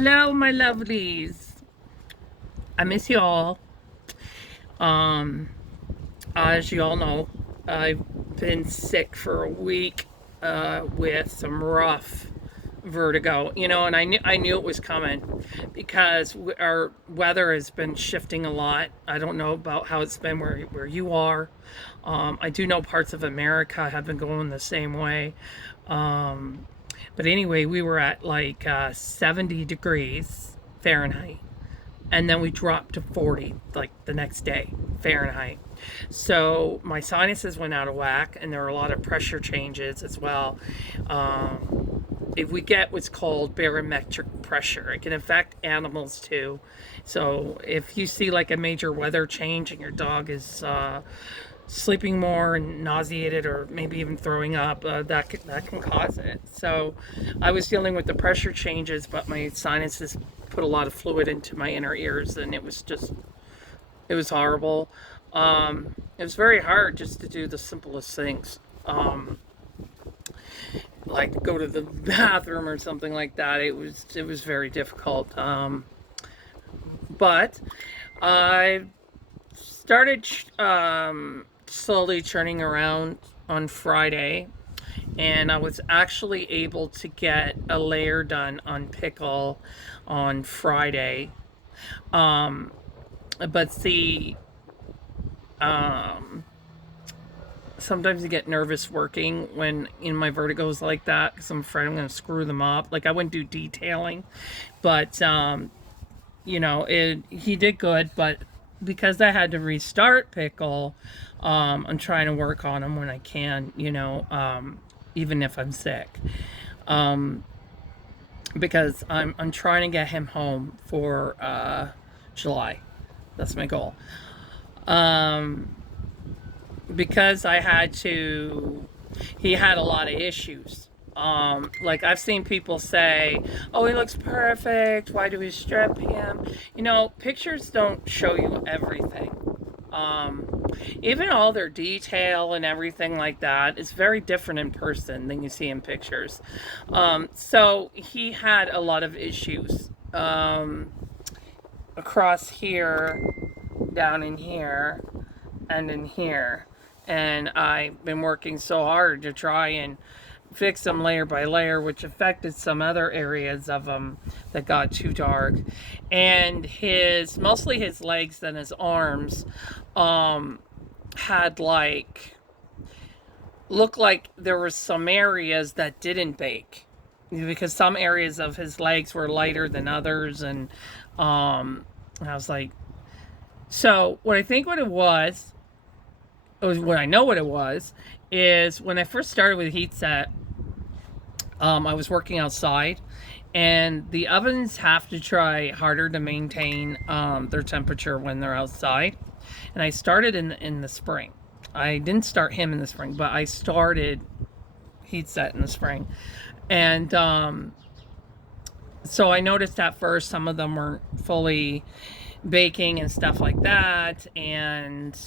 Hello, my lovelies. I miss you all. Um, as you all know, I've been sick for a week with some rough vertigo. And I knew it was coming because our weather has been shifting a lot. I don't know about how it's been where you are. I do know parts of America have been going the same way. Um, but anyway, we were at like 70 degrees Fahrenheit, and then we dropped to 40 like the next day Fahrenheit. So my sinuses went out of whack, and there were a lot of pressure changes as well. If we get what's called barometric pressure, it can affect animals too. So if you see like a major weather change and your dog is sleeping more and nauseated or maybe even throwing up, that can cause it. So I was dealing with the pressure changes, but my sinuses put a lot of fluid into my inner ears, and it was horrible. It was very hard just to do the simplest things. Like go to the bathroom or something like that. It was very difficult. But I started slowly churning around on Friday, and I was actually able to get a layer done on pickle on Friday. Um, but see, um, sometimes you get nervous working when in my vertigos like that because I'm afraid I'm going to screw them up. Like I wouldn't do detailing, but he did good, but because I had to restart pickle, I'm trying to work on him when I can, even if I'm sick, um, because I'm trying to get him home for July. That's my goal. Um, because he had a lot of issues. Like I've seen people say, "Oh, he looks perfect. Why do we strip him?" Pictures don't show you everything. Um, Even all their detail and everything like that is very different in person than you see in pictures. So he had a lot of issues across here, down in here, and in here. And I've been working so hard to try and fix them layer by layer, which affected some other areas of them that got too dark. And mostly his legs and his arms, um, had looked like there were some areas that didn't bake because some areas of his legs were lighter than others, and I was like, so what I think what I know what it was, is when I first started with heat set, I was working outside, and the ovens have to try harder to maintain their temperature when they're outside. And I started in the spring. I didn't start him in the spring, but I started heat set in the spring, and so I noticed at first some of them weren't fully baking and stuff like that, and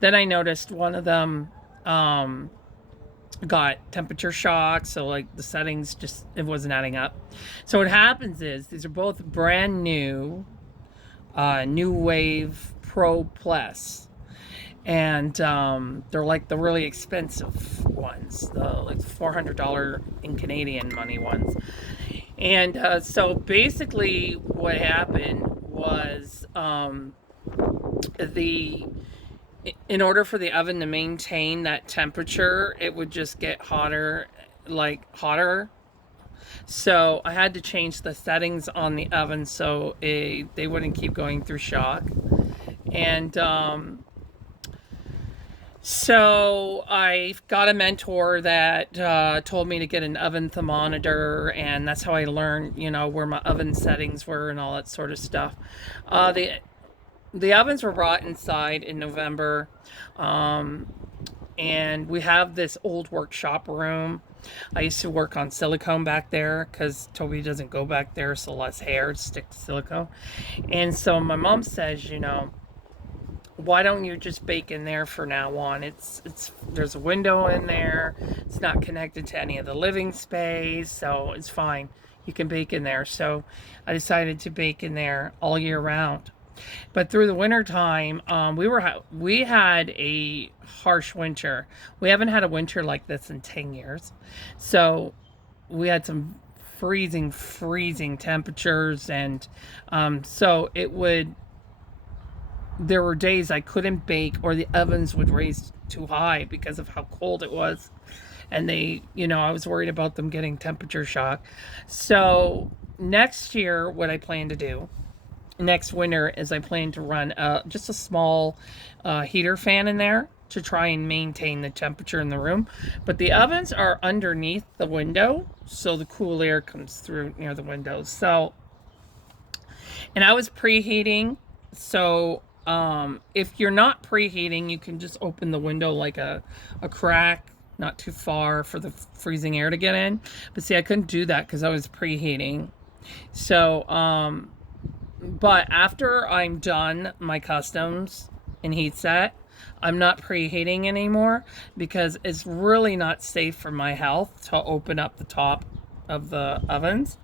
then I noticed one of them got temperature shock, so like the settings just it wasn't adding up. So what happens is these are both brand new New Wave Pro Plus, and they're like the really expensive ones, the like $400 in Canadian money ones. And so basically what happened was, the in order for the oven to maintain that temperature, it would just get hotter, like hotter. So I had to change the settings on the oven so they wouldn't keep going through shock. And so I got a mentor that told me to get an oven thermometer, and that's how I learned, where my oven settings were and all that sort of stuff. The ovens were brought inside in November, um, and we have this old workshop room. I used to work on silicone back there because Toby doesn't go back there, so less hair stick to silicone. And so my mom says, why don't you just bake in there for now on? It's there's a window in there. It's not connected to any of the living space, so it's fine. you can bake in there. So I decided to bake in there all year round. But through the winter time, we had a harsh winter. We haven't had a winter like this in 10 years. So we had some freezing temperatures, and so there were days I couldn't bake, or the ovens would raise too high because of how cold it was. And I was worried about them getting temperature shock. So next year, what I plan to do next winter is I plan to run just a small heater fan in there to try and maintain the temperature in the room. But the ovens are underneath the window, so the cool air comes through near the windows. So, and I was preheating. So if you're not preheating, you can just open the window like a crack, not too far for the freezing air to get in. But see, I couldn't do that because I was preheating. So, but after I'm done my customs and heat set, I'm not preheating anymore because it's really not safe for my health to open up the top of the ovens.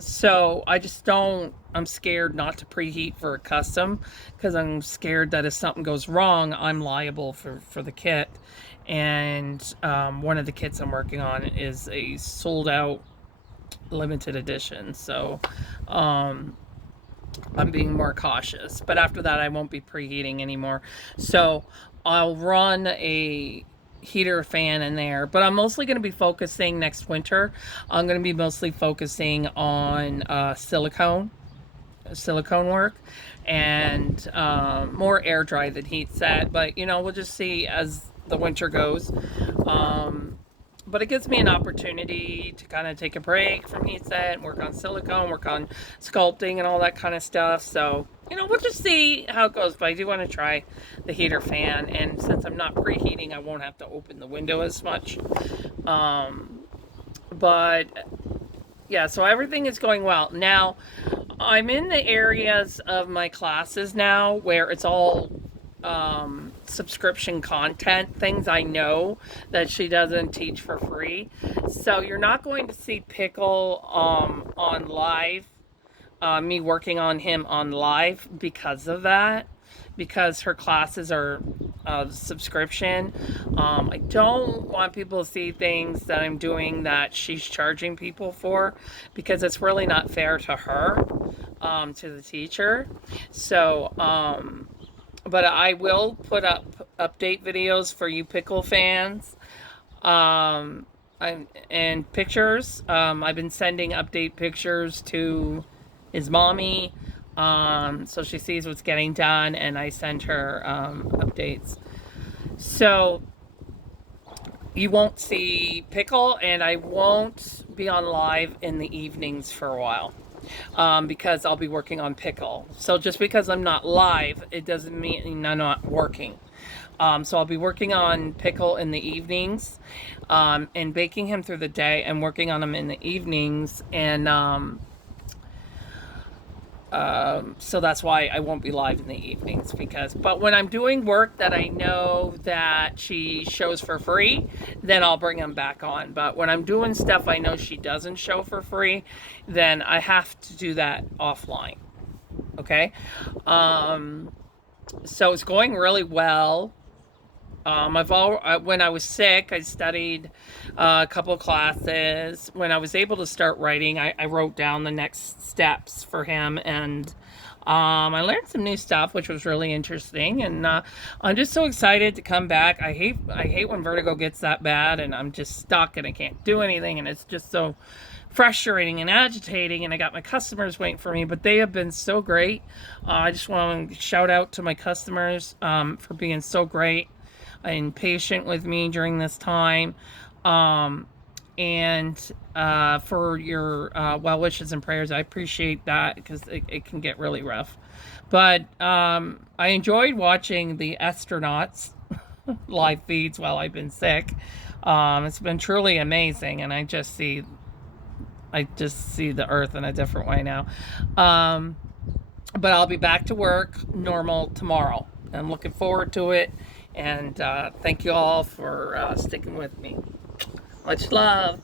So I just don't, I'm scared not to preheat for a custom because I'm scared that if something goes wrong, I'm liable for the kit. And one of the kits I'm working on is a sold out limited edition. So I'm being more cautious. But after that, I won't be preheating anymore. So I'll run a heater fan in there, but I'm mostly going to be focusing next winter. I'm going to be mostly focusing on silicone work, and more air dry than heat set. But we'll just see as the winter goes. But it gives me an opportunity to kind of take a break from heat set and work on silicone, work on sculpting and all that kind of stuff. So, we'll just see how it goes. But I do want to try the heater fan. And since I'm not preheating, I won't have to open the window as much. But yeah, so everything is going well. Now, I'm in the areas of my classes now where it's all subscription content, things I know that she doesn't teach for free. So you're not going to see Pickle on live, me working on him on live because of that, because her classes are subscription. I don't want people to see things that I'm doing that she's charging people for, because it's really not fair to her, to the teacher. So but I will put up update videos for you Pickle fans, and pictures. I've been sending update pictures to his mommy, so she sees what's getting done, and I send her updates. So you won't see Pickle, and I won't be on live in the evenings for a while. Because I'll be working on Pickle. So just because I'm not live, it doesn't mean I'm not working. So I'll be working on Pickle in the evenings, and baking him through the day and working on him in the evenings. And so that's why I won't be live in the evenings, but when I'm doing work that I know that she shows for free, then I'll bring them back on. But when I'm doing stuff I know she doesn't show for free, then I have to do that offline. Okay. So it's going really well. When I was sick, I studied a couple of classes. When I was able to start writing, I wrote down the next steps for him, and I learned some new stuff, which was really interesting. And I'm just so excited to come back. I hate when vertigo gets that bad, and I'm just stuck and I can't do anything, and it's just so frustrating and agitating. And I got my customers waiting for me, but they have been so great. I just want to shout out to my customers for being so great and patient with me during this time, and for your well wishes and prayers. I appreciate that, because it can get really rough. But I enjoyed watching the astronauts live feeds while I've been sick. It's been truly amazing, and I just see the earth in a different way now. But I'll be back to work normal tomorrow. I'm looking forward to it. And thank you all for sticking with me. Much love.